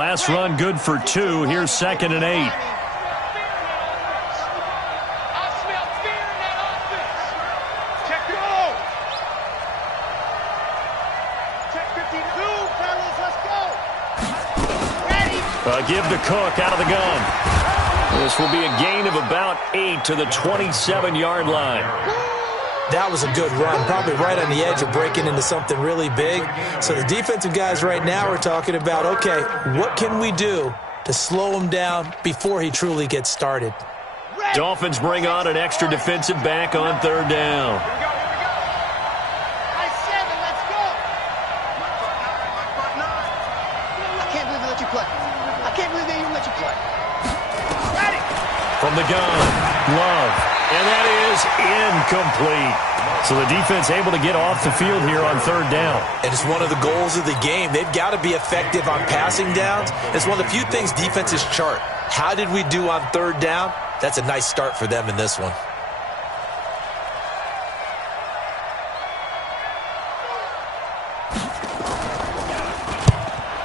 Last run good for 2. Here's 2nd and 8. Give to Cook out of the gun. This will be a gain of about 8 to the 27-yard line. That was a good run, probably right on the edge of breaking into something really big. So the defensive guys right now are talking about, okay, what can we do to slow him down before he truly gets started? Dolphins bring on an extra defensive back on 3rd down. From the gun, Love, and that is incomplete. So the defense able to get off the field here on 3rd down. And it's one of the goals of the game. They've got to be effective on passing downs. It's one of the few things defenses chart. How did we do on 3rd down? That's a nice start for them in this one.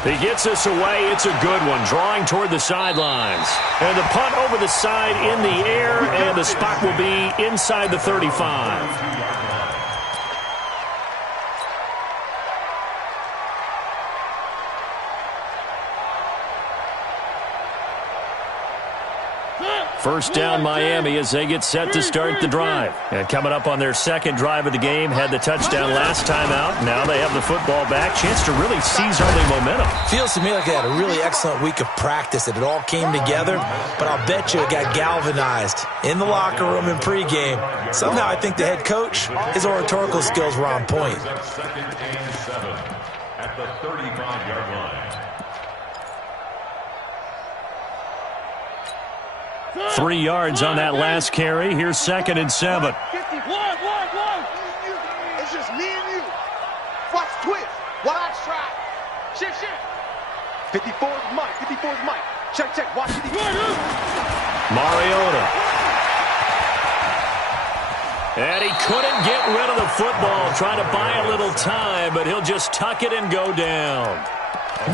He gets us away. It's a good one. Drawing toward the sidelines. And the punt over the side in the air, and the spot will be inside the 35. First down Miami as they get set to start the drive. And coming up on their 2nd drive of the game, had the touchdown last time out. Now they have the football back. Chance to really seize early momentum. Feels to me like they had a really excellent week of practice, that it all came together. But I'll bet you it got galvanized in the locker room in pregame. Somehow I think the head coach, his oratorical skills were on point. At the 35-yard line. 3 yards on that last carry. Here's 2nd and 7. It's just me and you. Watch twist. Watch try. Shift. 54's Mike. 54's Mike. Check. Watch it. Mariota. And he couldn't get rid of the football. Trying to buy a little time, but he'll just tuck it and go down.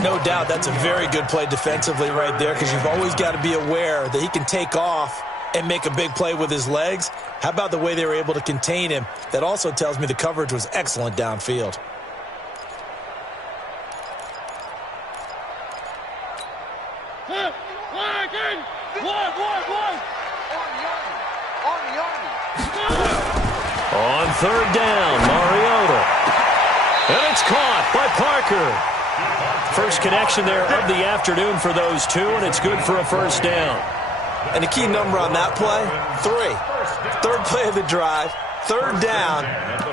No doubt that's a very good play defensively right there, because you've always got to be aware that he can take off and make a big play with his legs. How about the way they were able to contain him? That also tells me the coverage was excellent downfield. On 3rd down, Mariota. And it's caught by Parker. First connection there of the afternoon for those two, and it's good for a 1st down. And the key number on that play, 3. 3rd play of the drive, 3rd down,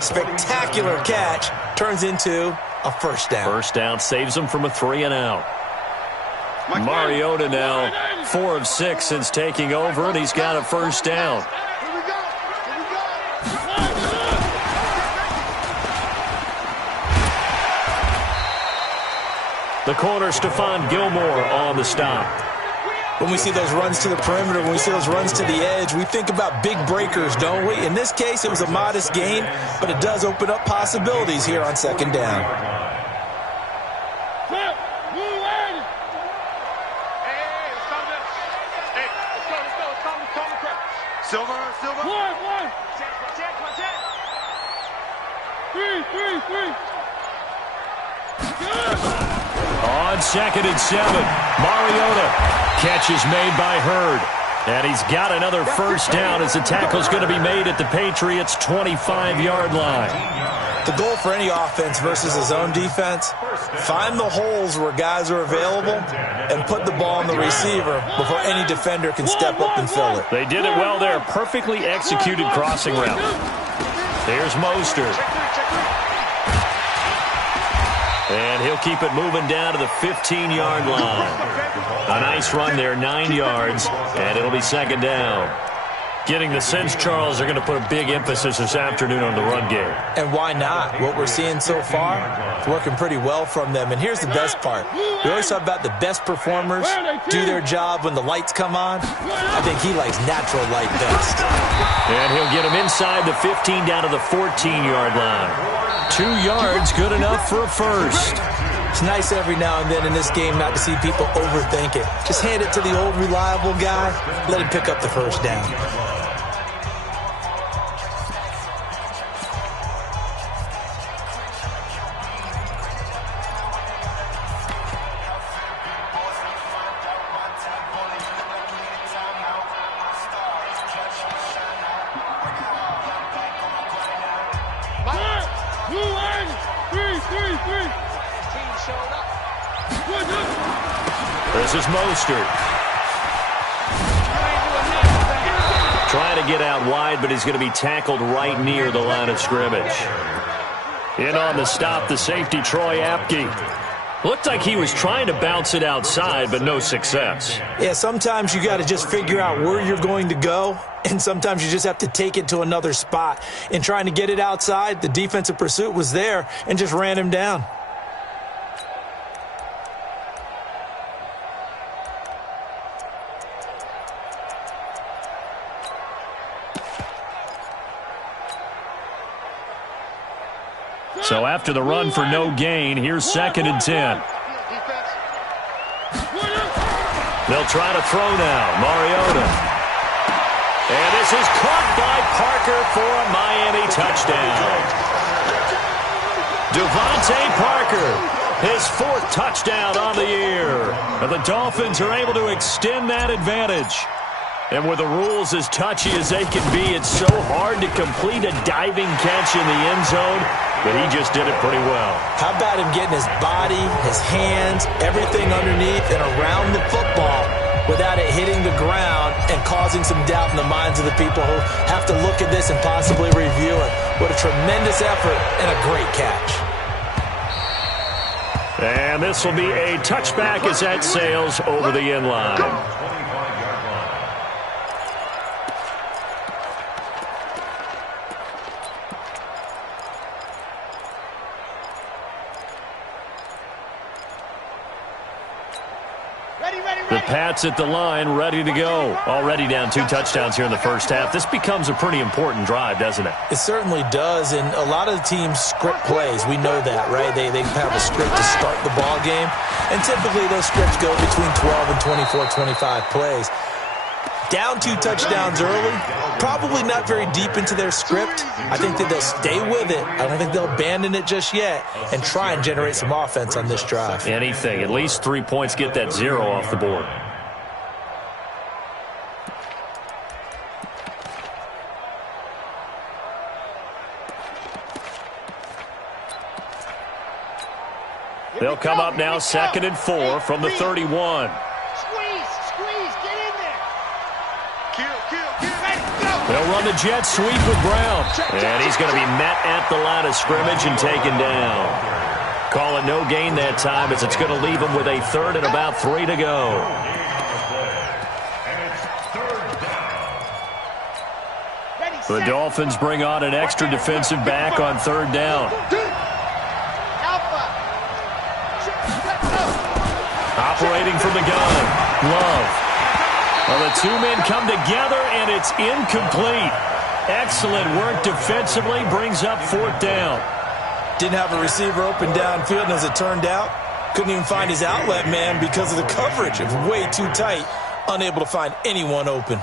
spectacular catch, turns into a 1st down. 1st down saves him from a 3 and out. Mariota now 4 of 6 since taking over, and he's got a 1st down. The corner, Stephon Gilmore, on the stop. When we see those runs to the perimeter, when we see those runs to the edge, we think about big breakers, don't we? In this case, it was a modest gain, but it does open up possibilities here on 2nd down. Silver. One. Three. On 2nd and 7, Mariota. Catch is made by Hurd. And he's got another 1st down as the tackle's going to be made at the Patriots' 25-yard line. The goal for any offense versus his own defense, find the holes where guys are available and put the ball on the receiver before any defender can step up and fill it. They did it well there. Perfectly executed crossing route. There's Mostert. And he'll keep it moving down to the 15-yard line. A nice run there, 9 yards, and it'll be 2nd down. Getting the sense, Charles, they're going to put a big emphasis this afternoon on the run game. And why not? What we're seeing so far, it's working pretty well from them. And here's the best part. We always talk about the best performers do their job when the lights come on. I think he likes natural light best. And he'll get him inside the 15 down to the 14-yard line. 2 yards, good enough for a 1st. It's nice every now and then in this game not to see people overthink it. Just hand it to the old reliable guy, let him pick up the first down. This is Mostert. Trying to get out wide, but he's going to be tackled right near the line of scrimmage. In on the stop, the safety, Troy Apke. Looked like he was trying to bounce it outside, but no success. Yeah, sometimes you got to just figure out where you're going to go, and sometimes you just have to take it to another spot. In trying to get it outside, the defensive pursuit was there and just ran him down. So after the run for no gain, here's 2nd and 10. They'll try to throw now. Mariota. And this is caught by Parker for a Miami touchdown. Devontae Parker, his 4th touchdown on the year. And the Dolphins are able to extend that advantage. And with the rules as touchy as they can be, it's so hard to complete a diving catch in the end zone, but he just did it pretty well. How about him getting his body, his hands, everything underneath and around the football without it hitting the ground and causing some doubt in the minds of the people who have to look at this and possibly review it. What a tremendous effort and a great catch. And this will be a touchback as that sails over the end line. The Pats at the line, ready to go. Already down 2 touchdowns here in the first half. This becomes a pretty important drive, doesn't it? It certainly does, and a lot of the teams script plays. We know that, right? They have a script to start the ball game, and typically those scripts go between 12 and 24, 25 plays. Down 2 touchdowns early, probably not very deep into their script. I think that they'll stay with it. I don't think they'll abandon it just yet and try and generate some offense on this drive. Anything. At least 3 points, get that 0 off the board. They'll come up now 2nd and 4 from the 31. They'll run the jet sweep with Brown. And he's going to be met at the line of scrimmage and taken down. Call it no gain that time as it's going to leave him with a 3rd and about 3 to go. The Dolphins bring on an extra defensive back on 3rd down. Operating from the gun, Love. Well, the 2 men come together, and it's incomplete. Excellent work defensively, brings up 4th down. Didn't have a receiver open downfield, and as it turned out, couldn't even find his outlet man because of the coverage. It was way too tight, unable to find anyone open.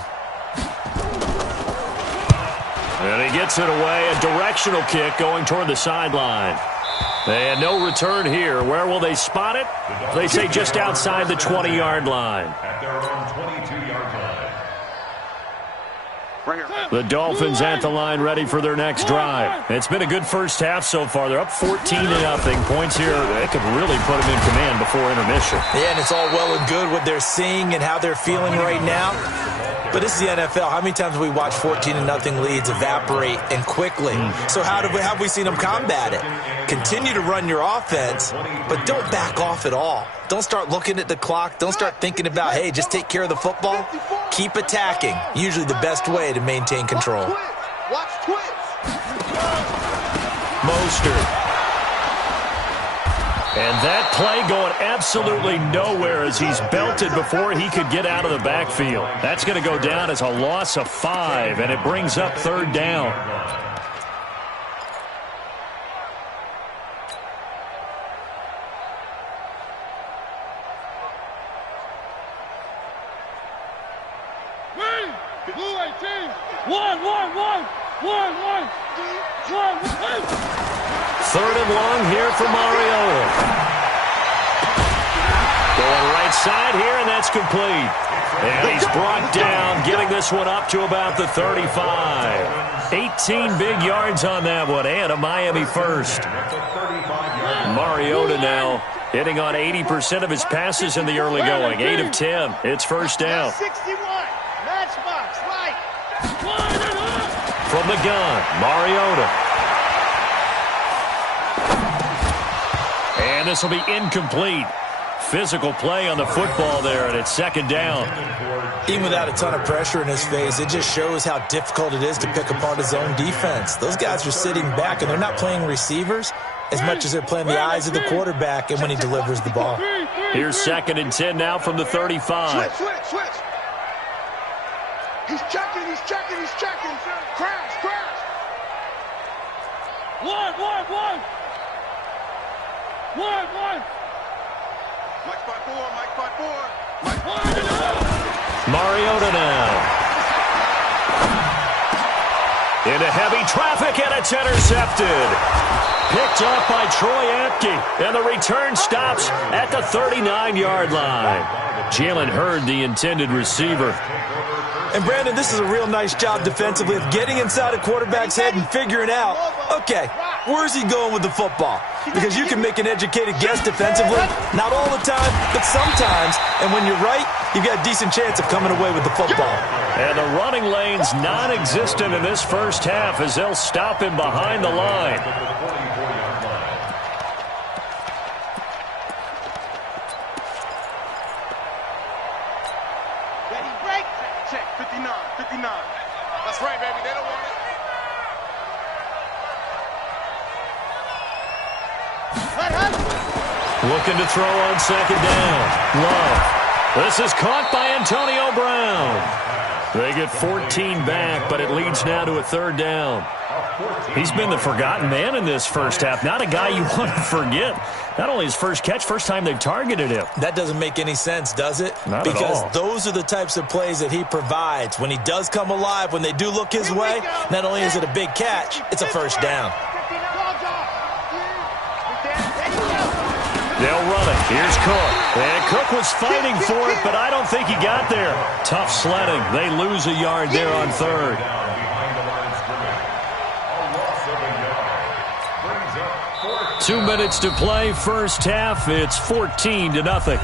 And he gets it away, a directional kick going toward the sideline. And no return here. Where will they spot it? They say just outside the 20-yard line. At their own 22-yard line. Right here. The Dolphins at the line ready for their next drive. It's been a good first half so far. They're up 14-0. Points here, they could really put them in command before intermission. Yeah, and it's all well and good what they're seeing and how they're feeling right now. But this is the NFL. How many times have we watched 14-0 leads evaporate and quickly? So how have we seen them combat it? Continue to run your offense, but don't back off at all. Don't start looking at the clock. Don't start thinking about, hey, just take care of the football. Keep attacking. Usually the best way to maintain control. Watch twist. Mostert. And that play going absolutely nowhere as he's belted before he could get out of the backfield. That's going to go down as a loss of 5, and it brings up 3rd down. Blue 18. One. Third and long here for Mariota. Going right side here, and that's complete. And he's brought down, getting this one up to about the 35. 18 big yards on that one, and a Miami first. Mariota now hitting on 80% of his passes in the early going. 8 of 10. It's first down. 61. Matchbox, right. From the gun, Mariota. And this will be incomplete. Physical play on the football there, and it's second down. Even without a ton of pressure in his face, it just shows how difficult it is to pick apart his own defense. Those guys are sitting back, and they're not playing receivers as much as they're playing the eyes of the quarterback and when he delivers the ball. Here's second and 10 now from the 35. Switch. He's checking. Crash. One. Mike 5-4. Mariota now. Into heavy traffic, and it's intercepted. Picked off by Troy Apke, and the return stops at the 39-yard line. Jalen Hurd, the intended receiver. And, Brandon, this is a real nice job defensively of getting inside a quarterback's head and figuring out, okay, where's he going with the football? Because you can make an educated guess defensively, not all the time, but sometimes. And when you're right, you've got a decent chance of coming away with the football. And the running lane's non-existent in this first half as they'll stop him behind the line. Check, 59. That's right, baby. They don't want it. Looking to throw on second down. Love. This is caught by Antonio Brown. They get 14 back, but it leads now to a third down. He's been the forgotten man in this first half. Not a guy you want to forget. Not only his first catch, first time they've targeted him. That doesn't make any sense, does it? Not at all. Because those are the types of plays that he provides. When he does come alive, when they do look his way, not only is it a big catch, it's a first down. They'll run it. Here's Cook. And Cook was fighting for it, but I don't think he got there. Tough sledding. They lose a yard there on third. 2 minutes to play, first half. It's 14-0.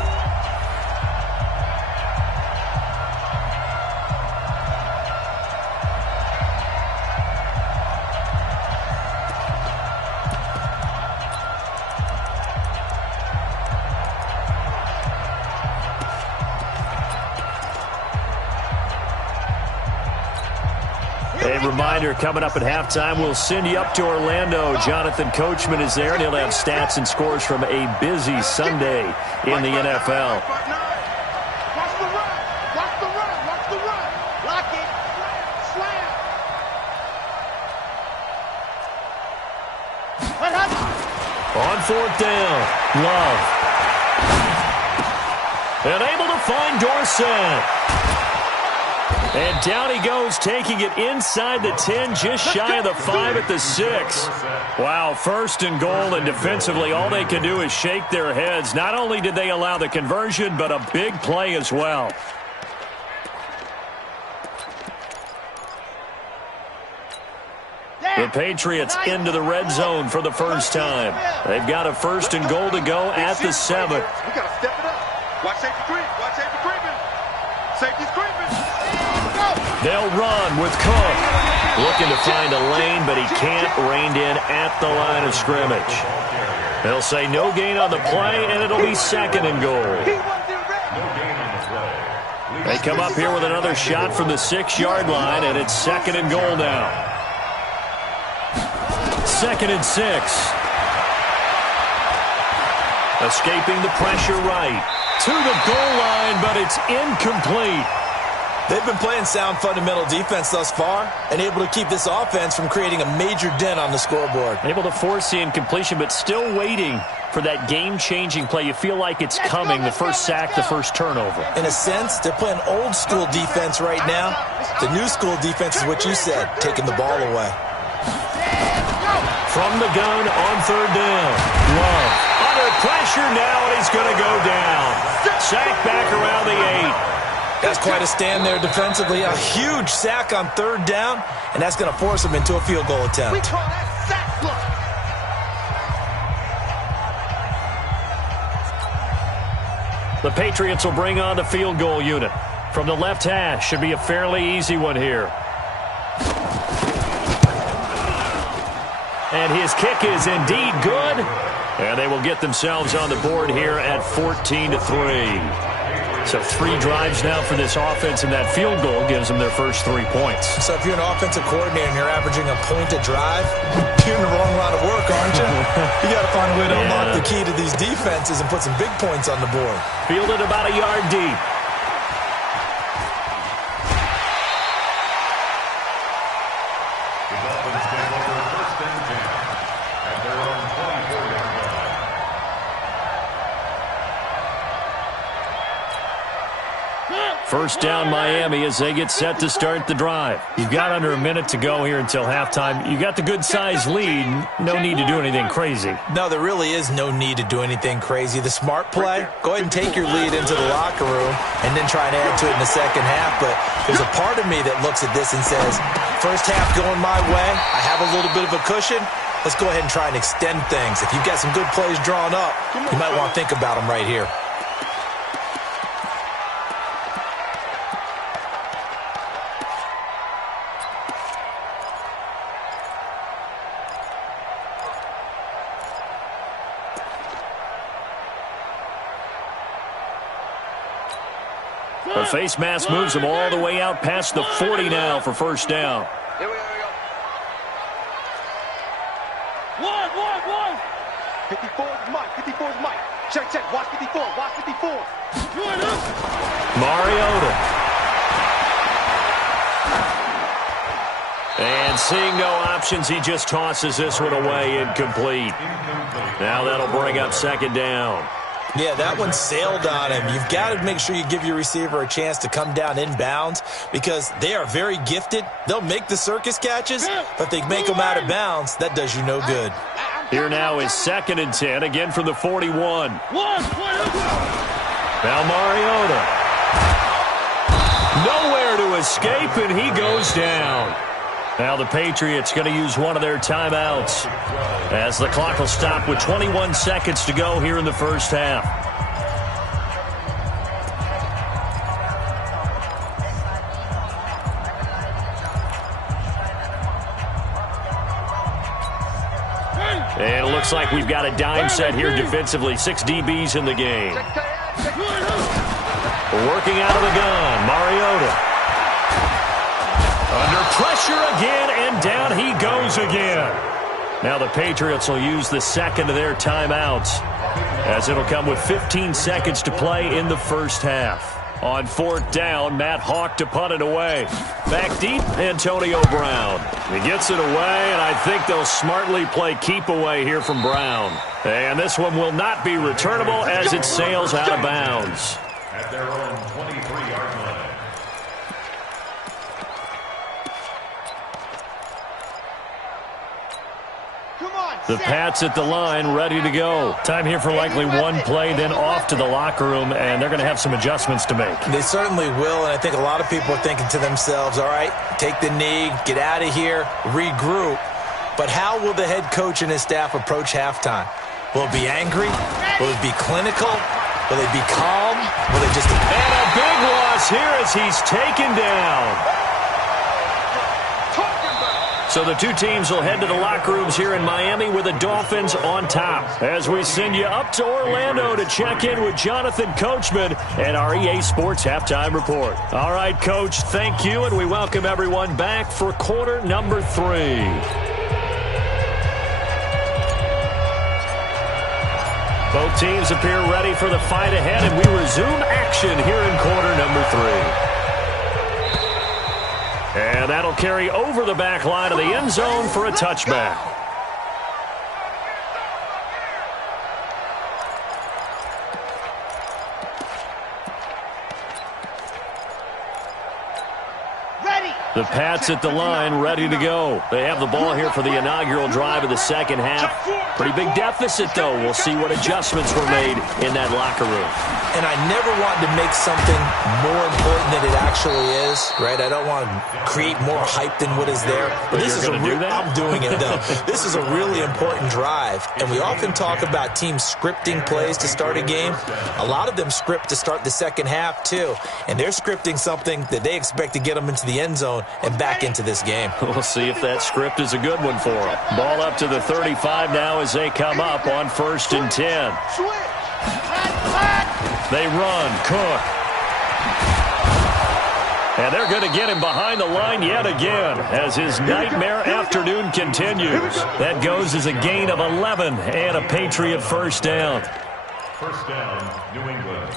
A reminder, coming up at halftime, we'll send you up to Orlando. Jonathan Coachman is there, and he'll have stats and scores from a busy Sunday in the NFL. Watch the run. Lock it. Slam. On fourth down, Love. And able to find Dorsett. And down he goes, taking it inside the 10, just shy of the 5 at the 6. Wow, first and goal, and defensively all they can do is shake their heads. Not only did they allow the conversion, but a big play as well. The Patriots into the red zone for the first time. They've got a first and goal to go at the 7. We got to step it up. Watch safety creeping. Safety's creeping. They'll run with Cook. Looking to find a lane, but he can't. Reined in at the line of scrimmage. They'll say no gain on the play, and it'll be second and goal. They come up here with another shot from the 6-yard line, and it's second and goal now. 2nd and 6. Escaping the pressure right. To the goal line, but it's incomplete. They've been playing sound fundamental defense thus far and able to keep this offense from creating a major dent on the scoreboard. Able to force the incompletion, but still waiting for that game-changing play. You feel like it's coming, the first sack, the first turnover. In a sense, they're playing old-school defense right now. The new-school defense is what you said, taking the ball away. From the gun on third down. Love. Under pressure now, and he's going to go down. Sack back around the 8. That's quite a stand there defensively. A huge sack on third down, and that's going to force him into a field goal attempt. We call that sack block. The Patriots will bring on the field goal unit. From the left hash, should be a fairly easy one here. And his kick is indeed good. And they will get themselves on the board here at 14-3. So 3 drives now for this offense, and that field goal gives them their first 3 points. So if you're an offensive coordinator and you're averaging a point a drive, you're in the wrong line of work, aren't you? You got to find a way to unlock the key to these defenses and put some big points on the board. Fielded about a yard deep. The Dolphins take over first and 10 at their own 24-yard line. First down Miami as they get set to start the drive. You've got under a minute to go here until halftime. You got the good-sized lead. No need to do anything crazy. No, there really is no need to do anything crazy. The smart play, go ahead and take your lead into the locker room and then try and add to it in the second half. But there's a part of me that looks at this and says, first half going my way, I have a little bit of a cushion. Let's go ahead and try and extend things. If you've got some good plays drawn up, you might want to think about them right here. The face mask moves him all the way out past the 40 now for first down. Here we go. 54 is Mike. 54 is Mike. Check. Watch 54. Watch 54. Mariota. And seeing no options, he just tosses this one away, incomplete. Now that'll bring up second down. Yeah, that one sailed on him. You've got to make sure you give your receiver a chance to come down inbounds because they are very gifted. They'll make the circus catches, but they make them out of bounds. That does you no good. Here now is second and 10, again from the 41. Now Mariota. Nowhere to escape, and he goes down. Now the Patriots going to use one of their timeouts as the clock will stop with 21 seconds to go here in the first half. And it looks like we've got a dime set here defensively. 6 DBs in the game. Working out of the gun, Mariota. Under pressure again, and down he goes again. Now the Patriots will use the second of their timeouts as it'll come with 15 seconds to play in the first half. On fourth down, Matt Hawk to punt it away. Back deep, Antonio Brown. He gets it away, and I think they'll smartly play keep away here from Brown. And this one will not be returnable as it sails out of bounds. At their own 23-yard line. The Pats at the line, ready to go. Time here for likely one play, then off to the locker room, and they're going to have some adjustments to make. They certainly will, and I think a lot of people are thinking to themselves, all right, take the knee, get out of here, regroup. But how will the head coach and his staff approach halftime? Will it be angry? Will it be clinical? Will they be calm? Will they just... And a big loss here as he's taken down. So the two teams will head to the locker rooms here in Miami with the Dolphins on top. As we send you up to Orlando to check in with Jonathan Coachman and our EA Sports Halftime Report. All right, Coach, thank you, and we welcome everyone back for quarter number 3. Both teams appear ready for the fight ahead, and we resume action here in quarter number 3. And that'll carry over the back line of the end zone for a touchback. The Pats at the line, ready to go. They have the ball here for the inaugural drive of the second half. Pretty big deficit, though. We'll see what adjustments were made in that locker room. And I never want to make something more important than it actually is, right? I don't want to create more hype than what is there. But this is I'm doing it, though. This is a really important drive. And we often talk about teams scripting plays to start a game. A lot of them script to start the second half, too. And they're scripting something that they expect to get them into the end zone and back into this game. We'll see if that script is a good one for them. Ball up to the 35 now as they come up on 1st and 10. They run. Cook. And they're going to get him behind the line yet again as his nightmare afternoon continues. That goes as a gain of 11 and a Patriot first down. First down, New England.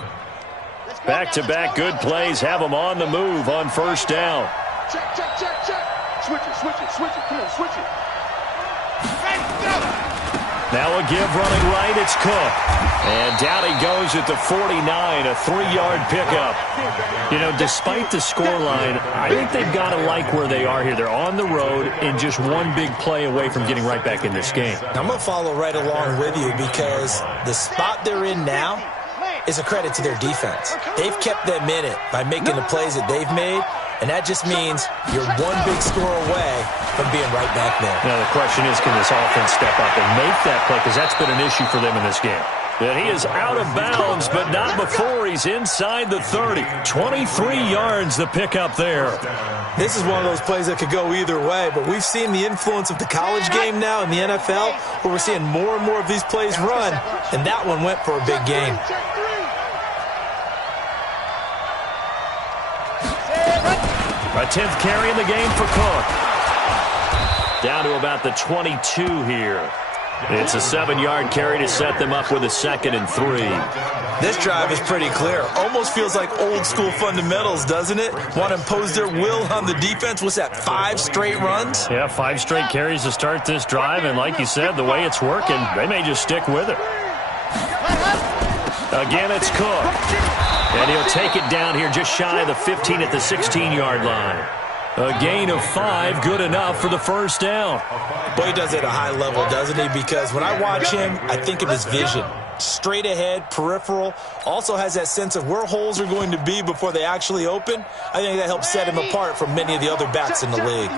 Back-to-back good plays have them on the move on first down. Check, check, check, check. Switch it, switch it, switch it. Come on, switch it. Ready, go. Now a give running right, it's Cook. And down he goes at the 49, a 3-yard pickup. You know, despite the scoreline, I think they've got to like where they are here. They're on the road and just one big play away from getting right back in this game. I'm going to follow right along with you because the spot they're in now is a credit to their defense. They've kept them in it by making the plays that they've made, and that just means you're one big score away from being right back there. Now the question is, can this offense step up and make that play? Because that's been an issue for them in this game. And he is out of bounds, but not before he's inside the 30. 23 yards the pickup there. This is one of those plays that could go either way, but we've seen the influence of the college game now in the NFL, where we're seeing more and more of these plays run, and that one went for a big gain. A 10th carry in the game for Cook. Down to about the 22 here. It's a 7-yard carry to set them up with a 2nd and 3. This drive is pretty clear. Almost feels like old school fundamentals, doesn't it? Want to impose their will on the defense. What's that, 5 straight runs? Yeah, 5 straight carries to start this drive. And like you said, the way it's working, they may just stick with it. Again, it's Cook. And he'll take it down here just shy of the 15 at the 16-yard line. A gain of 5, good enough for the first down. Boy, he does it at a high level, doesn't he? Because when I watch him, I think of his vision. Straight ahead, peripheral, also has that sense of where holes are going to be before they actually open. I think that helps set him apart from many of the other backs in the league.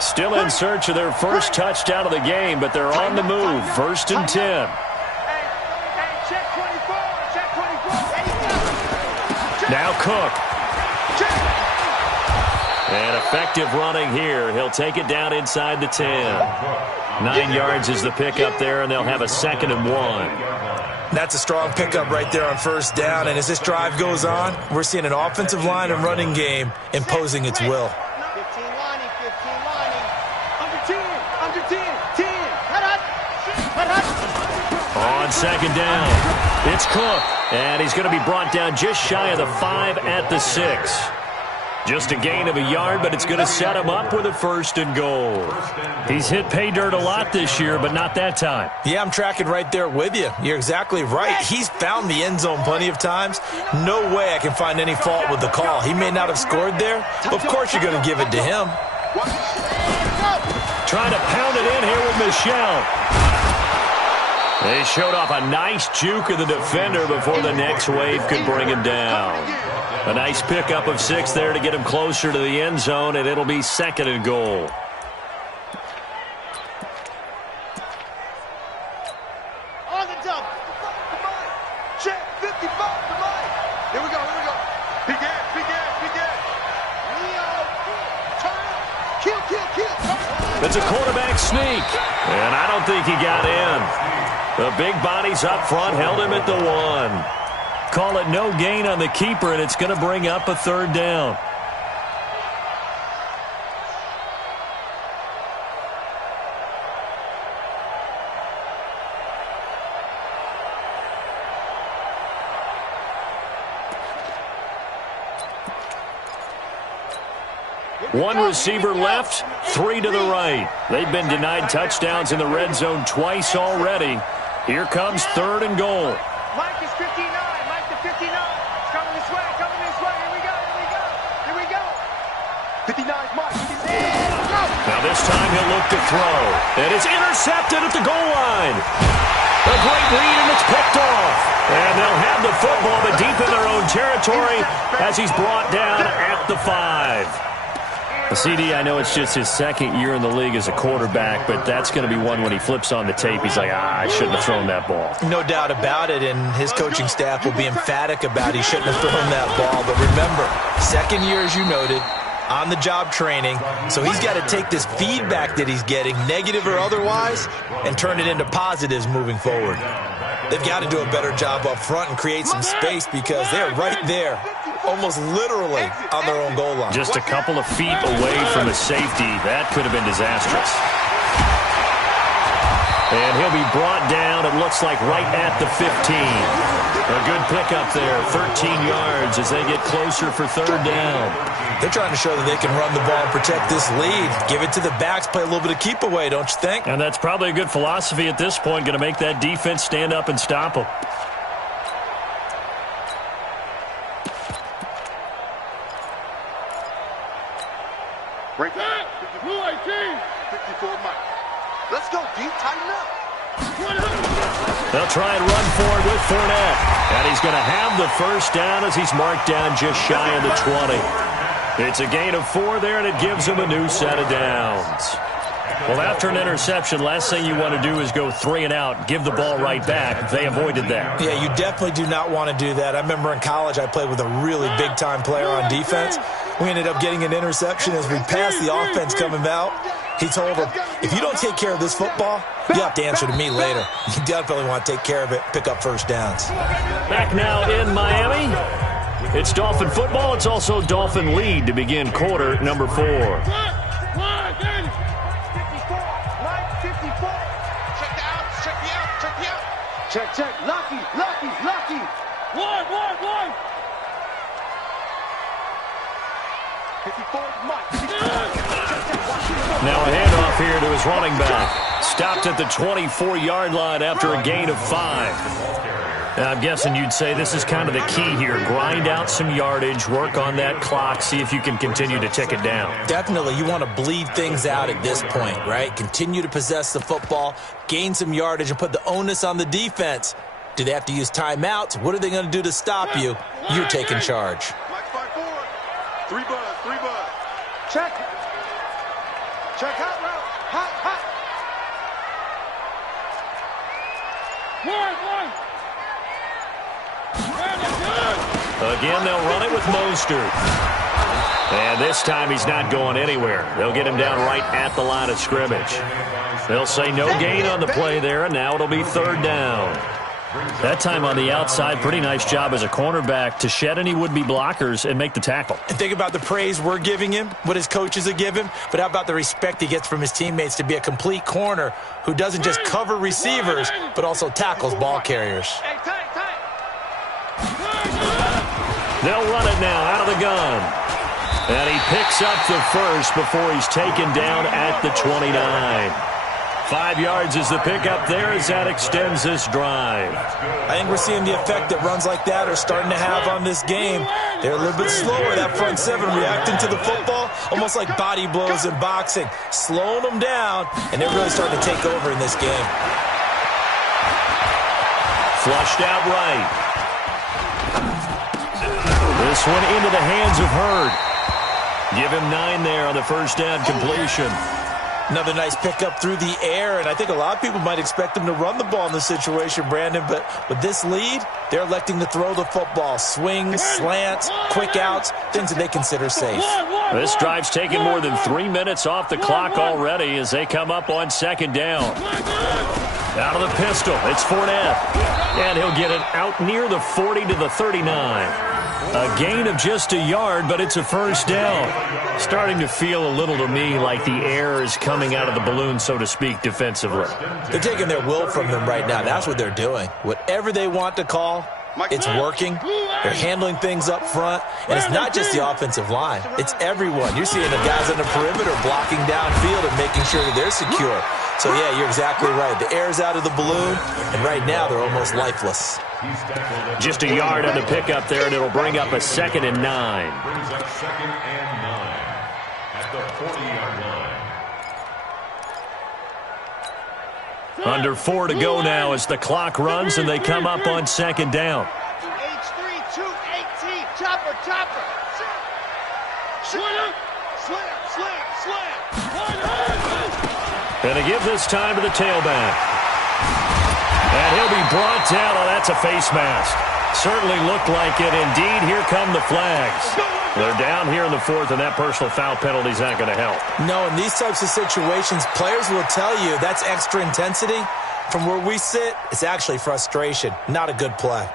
Still in search of their first touchdown of the game, but they're on the move. 1st and 10. Now Cook. And effective running here. He'll take it down inside the 10. 9 yards is the pickup there, and they'll have a 2nd and 1. That's a strong pickup right there on first down. And as this drive goes on, we're seeing an offensive line and running game imposing its will. 15 lining, 15 lining. Under 10, 10. On 2nd down, it's Cook. And he's going to be brought down just shy of the 5 at the 6. Just a gain of a yard, but it's going to set him up with a 1st and goal. He's hit pay dirt a lot this year, but not that time. Yeah, I'm tracking right there with you. You're exactly right. He's found the end zone plenty of times. No way I can find any fault with the call. He may not have scored there, but of course you're going to give it to him. Trying to pound it in here with Michel. They showed off a nice juke of the defender before the next wave could bring him down. A nice pickup of 6 there to get him closer to the end zone, and it'll be 2nd and goal. On the double. Check, 55, come on. Here we go, here we go. Big ass, big ass, big ass. Leo, turn, kill. It's a quarterback sneak, and I don't think he got in. The big bodies up front held him at the 1. Call it no gain on the keeper, and it's going to bring up a 3rd down. One receiver left, 3 to the right. They've been denied touchdowns in the red zone twice already. Here comes 3rd and goal. Mike is 59. Mike to 59. It's coming this way. Coming this way. Here we go. Here we go. Here we go. 59 is Mike. Now this time he'll look to throw. And it's intercepted at the goal line. A great read, and it's picked off. And they'll have the football, but deep in their own territory as he's brought down at the 5. CD, I know it's just his 2nd year in the league as a quarterback, but that's going to be one when he flips on the tape. He's like, I shouldn't have thrown that ball. No doubt about it, and his coaching staff will be emphatic about he shouldn't have thrown that ball. But remember, 2nd year, as you noted, on-the-job training, so he's got to take this feedback that he's getting, negative or otherwise, and turn it into positives moving forward. They've got to do a better job up front and create some space because they're right there, almost literally on their own goal line. Just a couple of feet away from a safety. That could have been disastrous. And he'll be brought down, it looks like, right at the 15. A good pickup there, 13 yards as they get closer for 3rd down. They're trying to show that they can run the ball and protect this lead. Give it to the backs, play a little bit of keep away, don't you think? And that's probably a good philosophy at this point, going to make that defense stand up and stop them. Break that. 54 Mike. Let's go, D. Tighten up. They'll try and run forward with Fournette. And he's going to have the 1st down as he's marked down just shy of the 20. It's a gain of 4 there, and it gives him a new set of downs. Well, after an interception, last thing you want to do is go 3 and out, give the ball right back. They avoided that. Yeah, you definitely do not want to do that. I remember in college I played with a really big-time player on defense. We ended up getting an interception as we passed the offense coming out. He told him, if you don't take care of this football, you have to answer to me later. You definitely want to take care of it, pick up 1st downs. Back now in Miami. It's Dolphin football. It's also Dolphin lead to begin quarter number 4. 54. Mike 54. Check the outs. Check the out. Check the out. Check. Lucky. 1. 54 Mike. Now a handoff here to his running back. Stopped at the 24-yard line after a gain of 5. Now, I'm guessing you'd say this is kind of the key here. Grind out some yardage, work on that clock, see if you can continue to tick it down. Definitely, you want to bleed things out at this point, right? Continue to possess the football, gain some yardage, and put the onus on the defense. Do they have to use timeouts? What are they going to do to stop you? You're taking charge. Mike 5-4. 3 buzz. Check. Hot route. Hot. 1. Again, they'll run it with Mostert. And this time he's not going anywhere. They'll get him down right at the line of scrimmage. They'll say no gain on the play there, and now it'll be 3rd down. That time on the outside, pretty nice job as a cornerback to shed any would-be blockers and make the tackle. And think about the praise we're giving him, what his coaches are giving, but how about the respect he gets from his teammates to be a complete corner who doesn't just cover receivers, but also tackles ball carriers. Hey, tight. They'll run it now out of the gun. And he picks up the 1st before he's taken down at the 29. 5 yards is the pickup there as that extends this drive. I think we're seeing the effect that runs like that are starting to have on this game. They're a little bit slower, that front 7, reacting to the football, almost like body blows in boxing, slowing them down, and they're really starting to take over in this game. Flushed out right. This one into the hands of Hurd. Give him 9 there on the 1st down completion. Another nice pickup through the air, and I think a lot of people might expect them to run the ball in this situation, Brandon, but with this lead, they're electing to throw the football. Swings, slants, quick outs, things that they consider safe. This drive's taken more than 3 minutes off the clock already as they come up on 2nd down. Out of the pistol, it's Fournette. And he'll get it out near the 40 to the 39. A gain of just a yard, but it's a 1st down. Starting to feel a little to me like the air is coming out of the balloon, so to speak, defensively. They're taking their will from them right now. That's what they're doing. Whatever they want to call, it's working. They're handling things up front, and it's not just the offensive line. It's everyone. You're seeing the guys on the perimeter blocking downfield and making sure that they're secure. So, yeah, you're exactly right. The air's out of the balloon, and right now they're almost lifeless. Just a yard on the pickup there, and it'll bring up a 2nd and 9. Brings up 2nd and 9 at the 40-yard line. Under 4 to go now as the clock runs and they come up on 2nd down. H3, 218, chopper, chopper. Slam, slam. And they give this time to the tailback. And he'll be brought down. Oh, that's a face mask. Certainly looked like it. Indeed, here come the flags. They're down here in the 4th, and that personal foul penalty is not going to help. No, in these types of situations, players will tell you that's extra intensity. From where we sit, it's actually frustration. Not a good play.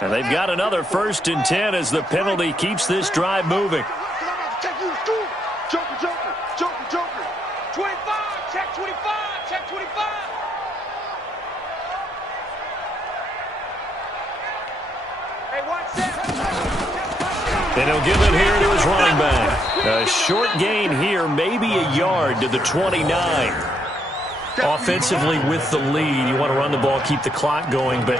And they've got another 1st and 10 as the penalty keeps this drive moving. Joker. 25, check 25, check 25. Hey, watch that. And he'll give it here to his running back. A short gain here, maybe a yard to the 29. Offensively with the lead, you want to run the ball, keep the clock going, but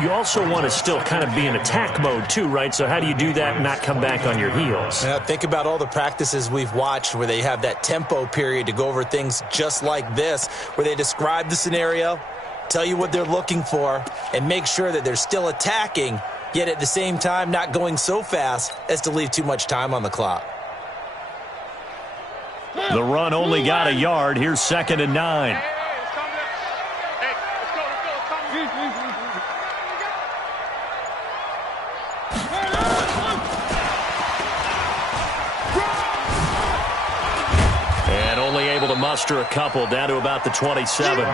you also want to still kind of be in attack mode too, right? So how do you do that and not come back on your heels? Now, think about all the practices we've watched where they have that tempo period to go over things just like this, where they describe the scenario, tell you what they're looking for, and make sure that they're still attacking, yet at the same time not going so fast as to leave too much time on the clock. The run only got a yard. Here's 2nd and 9. And only able to muster a couple down to about the 27.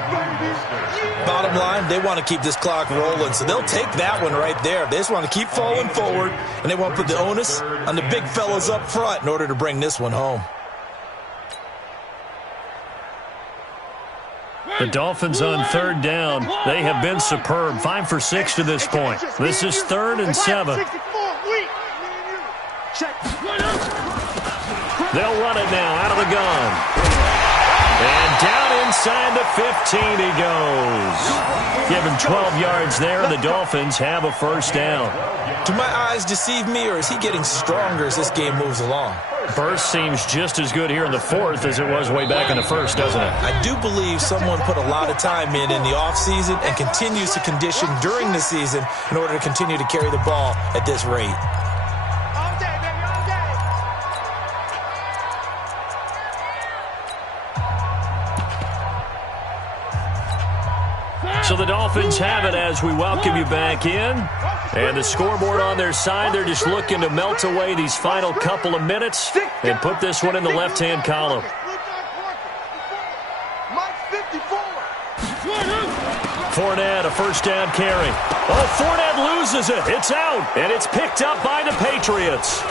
Bottom line, they want to keep this clock rolling, so they'll take that one right there. They just want to keep falling forward, and they want to put the onus on the big fellas up front in order to bring this one home. The Dolphins on 3rd down. They have been superb. 5 for 6 to this point. This is 3rd and 7. They'll run it now out of the gun. And down inside the 15 he goes. Give him 12 yards there, and the Dolphins have a 1st down. Do my eyes deceive me, or is he getting stronger as this game moves along? Burst seems just as good here in the 4th as it was way back in the 1st, doesn't it? I do believe someone put a lot of time in the offseason and continues to condition during the season in order to continue to carry the ball at this rate. All day, baby, all day. So the Dolphins have it as we welcome you back in. And the scoreboard on their side, they're just looking to melt away these final couple of minutes and put this one in the left-hand column. Fournette, a 1st down carry. Oh, Fournette loses it. It's out, and it's picked up by the Patriots.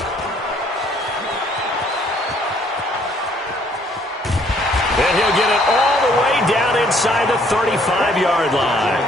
And he'll get it all the way down inside the 35-yard line.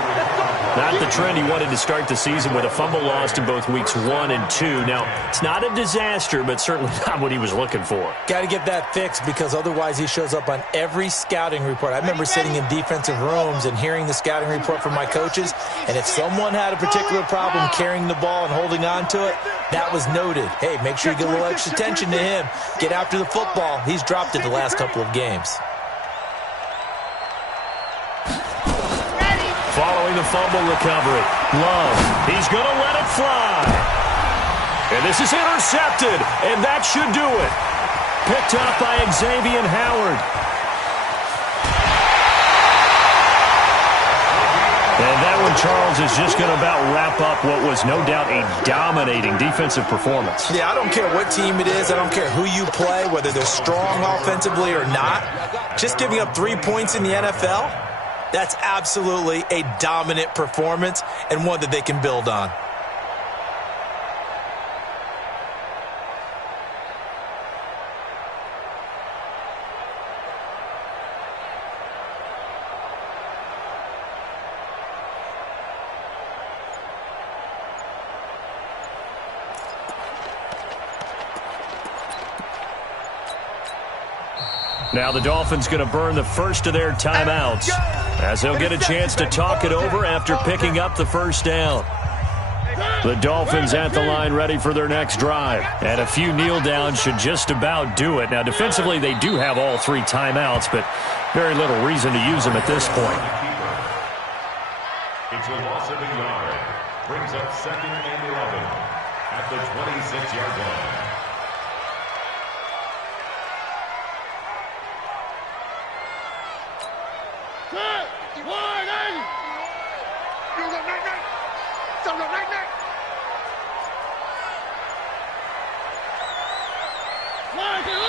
Not the trend he wanted to start the season with a fumble lost in both weeks 1 and 2. Now, it's not a disaster, but certainly not what he was looking for. Got to get that fixed because otherwise he shows up on every scouting report. I remember sitting in defensive rooms and hearing the scouting report from my coaches, and if someone had a particular problem carrying the ball and holding on to it, that was noted. Hey, make sure you get a little extra attention to him. Get after the football. He's dropped it the last couple of games. Following the fumble recovery, Love, he's going to let it fly. And this is intercepted, and that should do it. Picked up by Xavier Howard. And that one, Charles, is just going to about wrap up what was no doubt a dominating defensive performance. Yeah, I don't care what team it is. I don't care who you play, whether they're strong offensively or not. Just giving up 3 points in the NFL, that's absolutely a dominant performance and one that they can build on. Now the Dolphins going to burn the first of their timeouts as they'll get a chance to talk it over after picking up the first down. The Dolphins at the line ready for their next drive. And a few kneel downs should just about do it. Now defensively they do have all 3 timeouts, but very little reason to use them at this point. It's a loss of a yard. Brings up 2nd and 11 at the 26-yard line.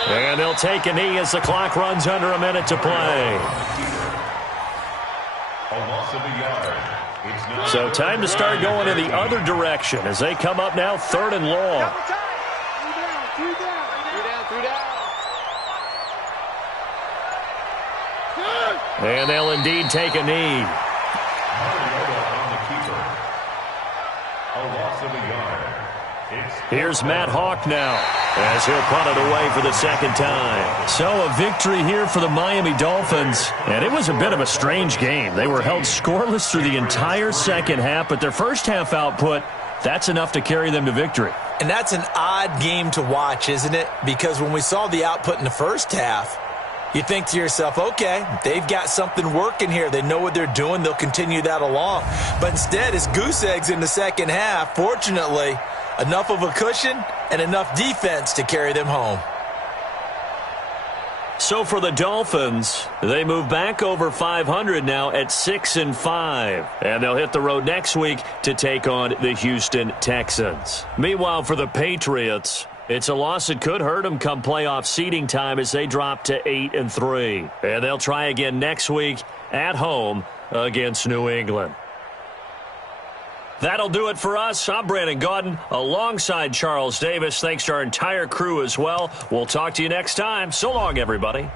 And they'll take a knee as the clock runs under a minute to play. A loss of a yard. So time to start going in the other direction as they come up now 3rd and long. 3 down. And they'll indeed take a knee. On the keeper. A loss of a yard. Here's Matt Hawk now as he'll punt it away for the 2nd time. So a victory here for the Miami Dolphins. And it was a bit of a strange game. They were held scoreless through the entire second half, but their first half output, that's enough to carry them to victory. And that's an odd game to watch, isn't it? Because when we saw the output in the first half, you think to yourself, okay, they've got something working here. They know what they're doing. They'll continue that along. But instead, it's goose eggs in the second half. Fortunately, enough of a cushion and enough defense to carry them home. So for the Dolphins, they move back over 500 now at 6-5. And they'll hit the road next week to take on the Houston Texans. Meanwhile, for the Patriots, it's a loss that could hurt them come playoff seeding time as they drop to 8-3. And they'll try again next week at home against New England. That'll do it for us. I'm Brandon Gaudin alongside Charles Davis. Thanks to our entire crew as well. We'll talk to you next time. So long, everybody.